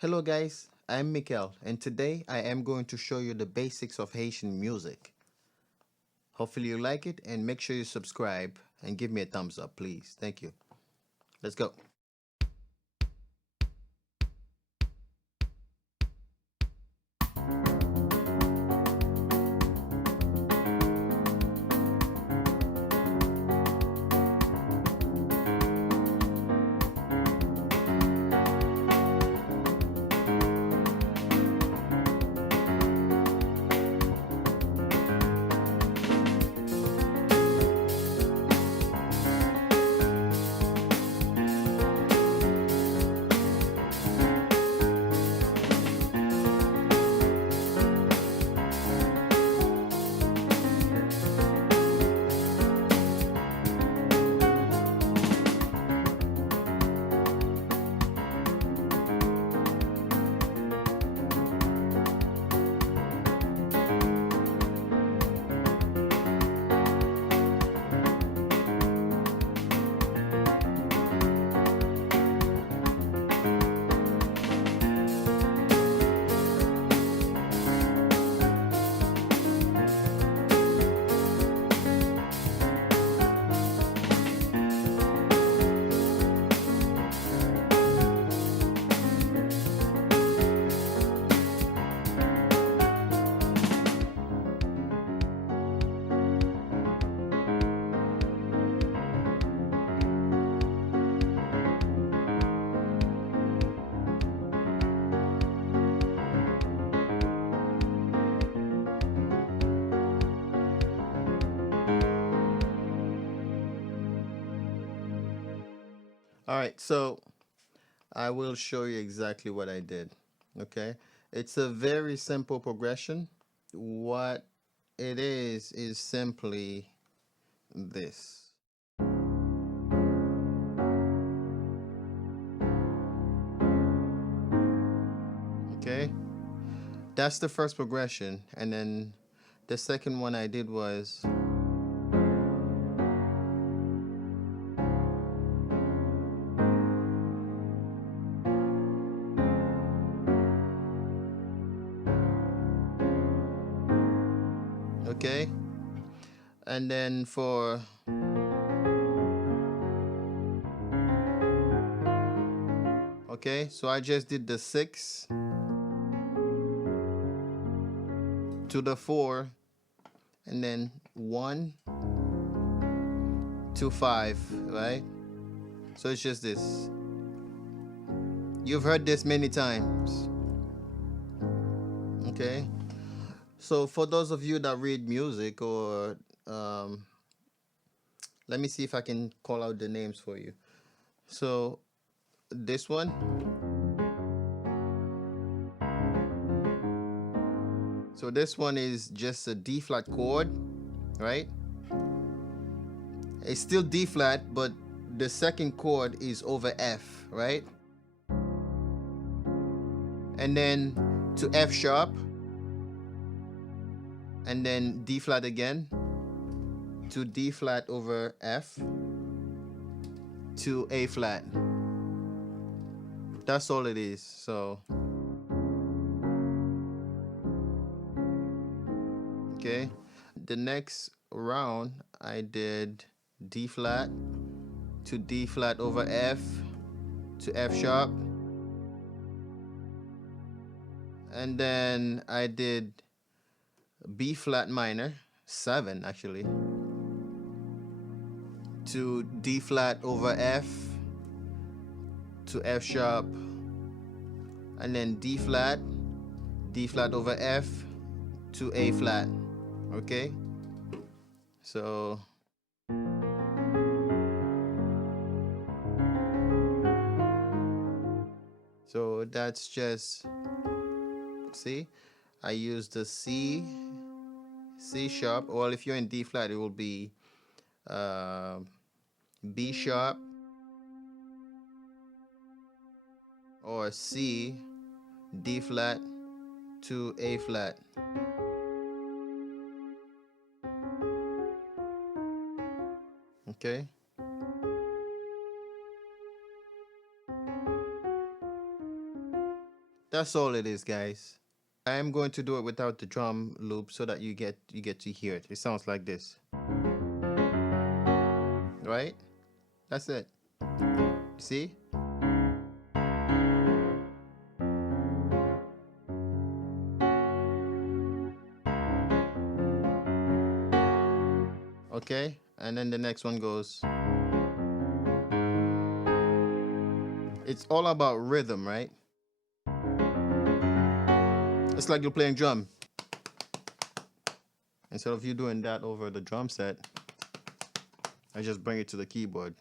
Hello guys, I'm Mikel and today I am going to show you the basics of Haitian music. Hopefully you like it and make sure you subscribe and give me a thumbs up please. Thank you. Let's go. Alright, so I will show you exactly what I did. Okay? It's a very simple progression. What it is simply this. Okay? That's the first progression, and then the second one I did was okay, and then for okay, so I just did the 6 to the 4 and then 1 to 5, right? So it's just this. You've heard this many times. Okay, so for those of you that read music, or let me see if I can call out the names for you. So this one, so this one is just a D flat chord, right? It's still D flat, but the second chord is over F, right? And then to F sharp, and then D flat again, to D flat over F, to A flat. That's all it is. So okay, the next round I did D flat to D flat over F to F sharp, and then I did B flat minor 7 actually to D flat over F to F sharp, and then D flat over F to A flat. Okay, so that's just, see, I use the C sharp. Well, if you're in D flat, it will be B sharp or C, D flat to A flat. Okay, That's all it is, guys. I am going to do it without the drum loop so that you get to hear it. It sounds like this, right? That's it. See? Okay, and then the next one goes. It's all about rhythm, right? It's like you're playing drum. Instead of you doing that over the drum set, I just bring it to the keyboard.